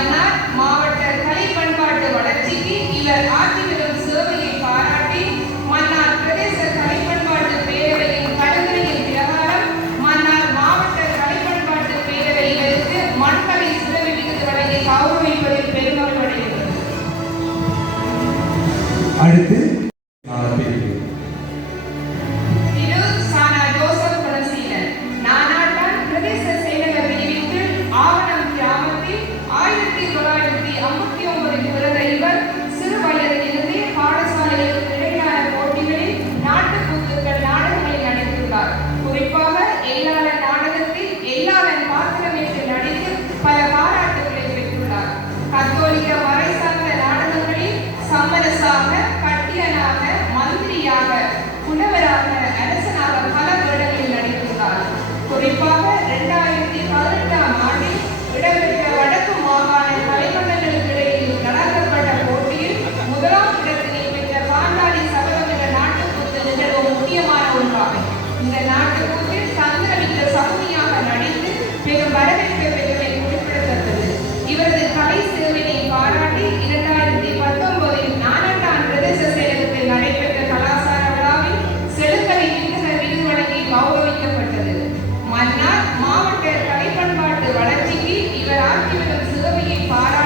மன்னார் மாவட்ட கலை பண்பாட்டு வளர்ச்சிக்கு இவர் ஆற்றி வரும் சேவையை பாராட்டி மன்னார் பிரதேச கலை பண்பாட்டு பேரவையின் கடுமையின் பிரகாரம் மன்னார் மாவட்ட கலை பண்பாட்டு பேரவை இவருக்கு மண்கலை சிறப்பு விருது வழங்கி கௌரவிப்பதில் பெருமகிழ்வு அடைகிறது. அடுத்து சமரசாக, கட்டியனாக, மந்திரியாக, புலவராக, அரசனாக பல வேடங்களில் நடித்துள்ளார். குறிப்பாக 2018ஆம் ஆண்டில் இடம்பெற்ற வடக்கு மாகாண கலைமன்றங்களுக்கு இடையில் நடத்தப்பட்ட போட்டியில் முதலாம் இடத்தினை பெற்ற பாண்டாடி சபதம் என்ற நாட்டுக்கூத்து நிகழ்வு முக்கியமான ஒன்றாகும். இந்த நாட்டுக்கூத்தில் தந்திரமிக்க சகுனியாக நடித்து பெரும் வரவேற்பை பெற்றமை குறிப்பிடத்தக்கது. இவரது கலை சேவையை பாராட்டி 2019 நானாட்டான் பிரதேச செயலகத்தில் நடைபெற்ற கலாசார விழாவில் செழுக்கலை விருது வழங்கி கௌரவிக்கப்பட்டது. மன்னார் மாவட்ட கலை பண்பாட்டு வளர்ச்சிக்கு இவர் ஆற்றி வரும் சேவையை பாராட்டி